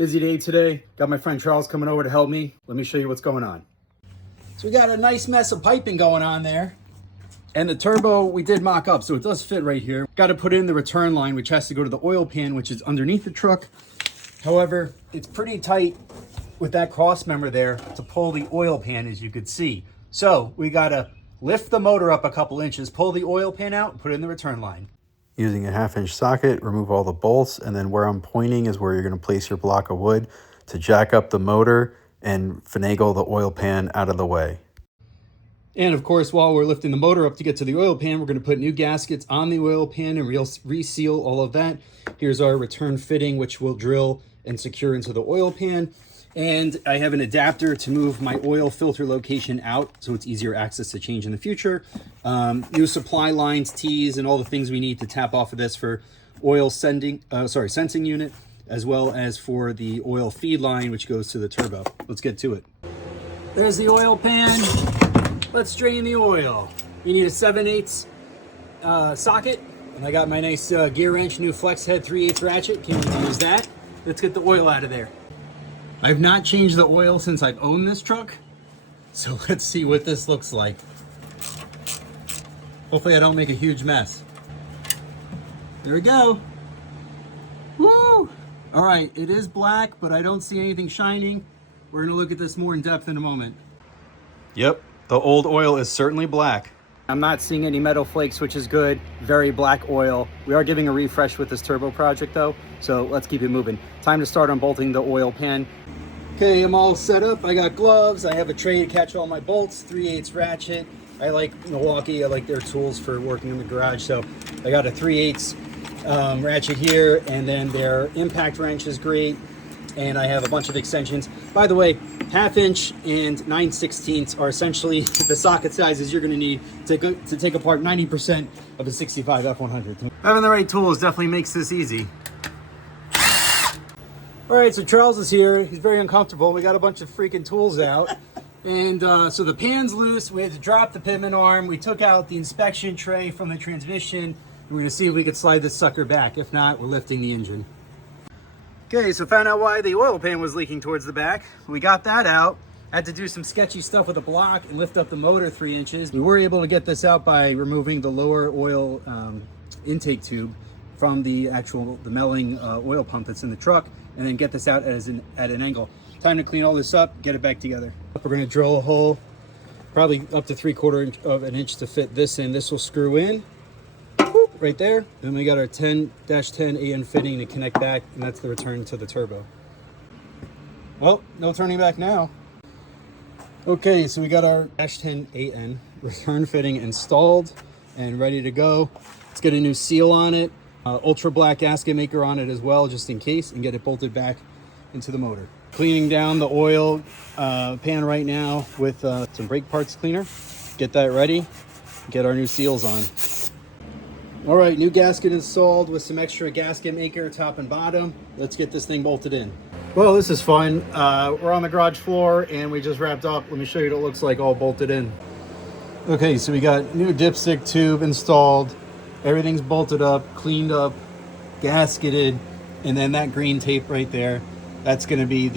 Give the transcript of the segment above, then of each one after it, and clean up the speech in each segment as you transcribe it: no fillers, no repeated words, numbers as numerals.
Busy day today. Got my friend Charles coming over to help me. Let me show you what's going on. So we got a nice mess of piping going on there. And the turbo we did mock up, so it does fit right here. Got to put in the return line, which has to go to the oil pan, which is underneath the truck. However, it's pretty tight with that cross member there to pull the oil pan, as you could see. So we got to lift the motor up a couple inches, pull the oil pan out, and put it in the return line. Using a 1/2-inch socket, remove all the bolts, and then where I'm pointing is where you're going to place your block of wood to jack up the motor and finagle the oil pan out of the way. And of course, while we're lifting the motor up to get to the oil pan, we're going to put new gaskets on the oil pan and reseal all of that. Here's our return fitting, which we'll drill and secure into the oil pan. And I have an adapter to move my oil filter location out so it's easier access to change in the future. New supply lines, tees, and all the things we need to tap off of this for oil sensing unit, as well as for the oil feed line, which goes to the turbo. Let's get to it. There's the oil pan. Let's drain the oil. You need a 7/8 socket, and I got my nice gear wrench, new flex head 3/8 ratchet. Can't wait to use that. Let's get the oil out of there. I've not changed the oil since I've owned this truck, so let's see what this looks like. Hopefully I don't make a huge mess. There we go. Woo! All right, it is black, but I don't see anything shining. We're gonna look at this more in depth in a moment. Yep, the old oil is certainly black. I'm not seeing any metal flakes, which is good. Very black oil. We are giving a refresh with this turbo project though, so let's keep it moving. Time to start unbolting the oil pan. Okay, I'm all set up. I got gloves. I have a tray to catch all my bolts, 3/8 ratchet. I like Milwaukee. I like their tools for working in the garage. So I got a 3/8 ratchet here, and then their impact wrench is great. And I have a bunch of extensions. By the way, 1/2-inch and 9/16 are essentially the socket sizes you're going to need to take apart 90% of a 65 F100. Having the right tools definitely makes this easy. All right, so Charles is here. He's very uncomfortable. We got a bunch of freaking tools out. And so the pan's loose. We had to drop the pivot arm. We took out the inspection tray from the transmission. We're going to see if we could slide this sucker back. If not, we're lifting the engine. Okay, so found out why the oil pan was leaking towards the back. We got that out. Had to do some sketchy stuff with the block and lift up the motor 3 inches. We were able to get this out by removing the lower oil intake tube from the melting oil pump that's in the truck, and then get this out at an angle. Time to clean all this up, get it back together. We're gonna drill a hole, probably up to 3/4 of an inch to fit this in. This will screw in. Right there. Then we got our 10-10 AN fitting to connect back, and that's the return to the turbo. Well, no turning back now. Okay, so we got our -10 AN return fitting installed and ready to go. Let's get a new seal on it, ultra black gasket maker on it as well, just in case, and get it bolted back into the motor. Cleaning down the oil pan right now with some brake parts cleaner. Get that ready, get our new seals on. All right, new gasket installed with some extra gasket maker, top and bottom. Let's get this thing bolted in. Well, this is fun. We're on the garage floor and we just wrapped up. Let me show you what it looks like all bolted in. Okay, so we got new dipstick tube installed. Everything's bolted up, cleaned up, gasketed, and then that green tape right there, that's gonna be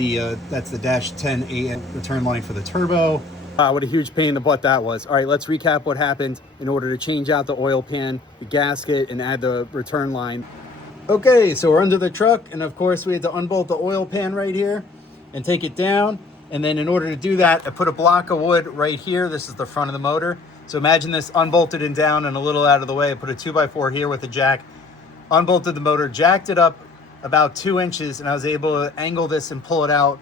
that's the -10 AN return line for the turbo. What a huge pain in the butt that was. All right, let's recap what happened in order to change out the oil pan, the gasket, and add the return line. Okay, so we're under the truck, and of course we had to unbolt the oil pan right here and take it down. And then in order to do that, I put a block of wood right here. This is the front of the motor. So imagine this unbolted and down and a little out of the way. I put a 2x4 here with a jack, unbolted the motor, jacked it up about 2 inches, and I was able to angle this and pull it out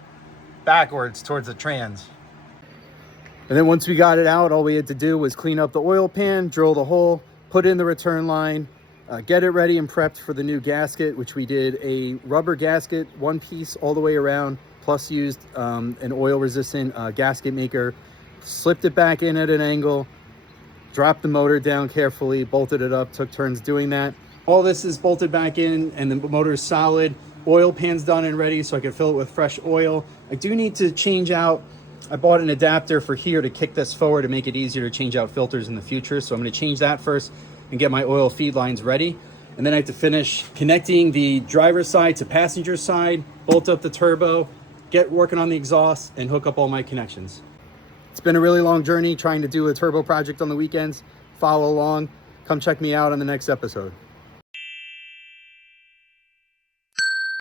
backwards towards the trans. And then once we got it out, all we had to do was clean up the oil pan, drill the hole, put in the return line, get it ready and prepped for the new gasket, which we did a rubber gasket, one piece all the way around, plus used an oil resistant gasket maker, slipped it back in at an angle, dropped the motor down carefully, bolted it up, took turns doing that. All this is bolted back in and the motor is solid. Oil pan's done and ready so I can fill it with fresh oil. I do need to change out, I bought an adapter for here to kick this forward to make it easier to change out filters in the future. So I'm going to change that first and get my oil feed lines ready. And then I have to finish connecting the driver's side to passenger side, bolt up the turbo, get working on the exhaust, and hook up all my connections. It's been a really long journey trying to do a turbo project on the weekends. Follow along. Come check me out on the next episode.